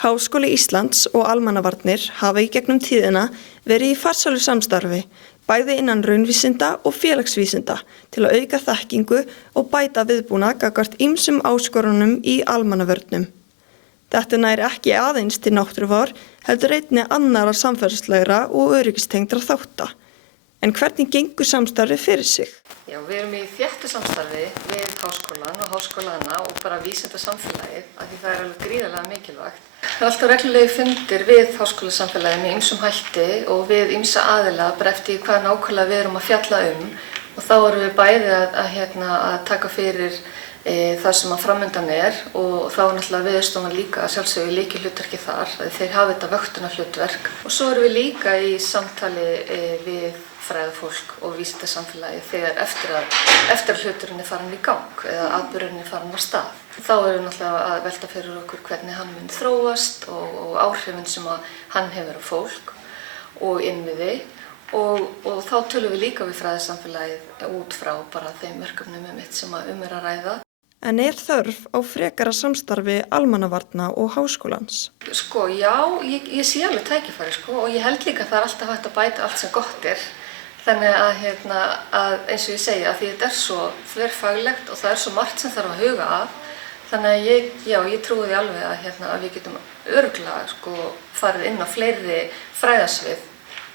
Háskóli Íslands og Almannavarnir hafa í gegnum tíðina verið í farsælu samstarfi, bæði innan raunvísinda og félagsvísinda til að auka þekkingu og bæta viðbúnað gagnvart ýmsum áskorunum í almannavörnum. Þetta nær ekki aðeins til náttúruvár, heldur einnig annarra samfélagslegra og öryggistengdra þátta. En hvernig gengur samstarfið fyrir sig? Já, við erum í þéttu samstarfi við háskólan og háskólana og bara vísindasamfélagið, af því það er alveg gríðarlega mikilvægt. Það er alltaf reglulegi fundir við háskólasamfélagið með ýmsum hætti og við ýmsa aðila bara eftir hvað nákvæmlega við erum að fjalla og þá erum við bæði að taka fyrir það sem að framundan og þá er náttúrulega Veðurstofan líka að sjálfsögðu lykilhlutverki þar, þeir hafa þetta vöktunarhlutverk og svo erum við líka í samtali við fræðafólk og vísindasamfélagið þegar eftir að hluturinn farin í gang eða atburðurinn farin af stað. Þá erum við náttúrulega að velta fyrir okkur hvernig hann mun þróast og áhrifin sem að hann hefur á fólk og innviði og þá tölum við líka við fræðasamfélagið út frá bara þeim verkefnum sem að að ræða. En þörf á frekara samstarfi almannavarna og háskólans? Já, ég sé alveg tækifæri og ég held líka að það er alltaf hægt að bæta allt sem gott Þannig að eins og ég segi að því þetta er svo þverfaglegt og það er svo margt sem þarf að huga að. Þannig að ég trúi því alveg að við getum örugglega farið inn á fleiri fræðasvið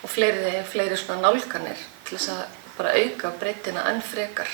og fleiri svona nálganir til þess að bara auka breiddina enn frekar.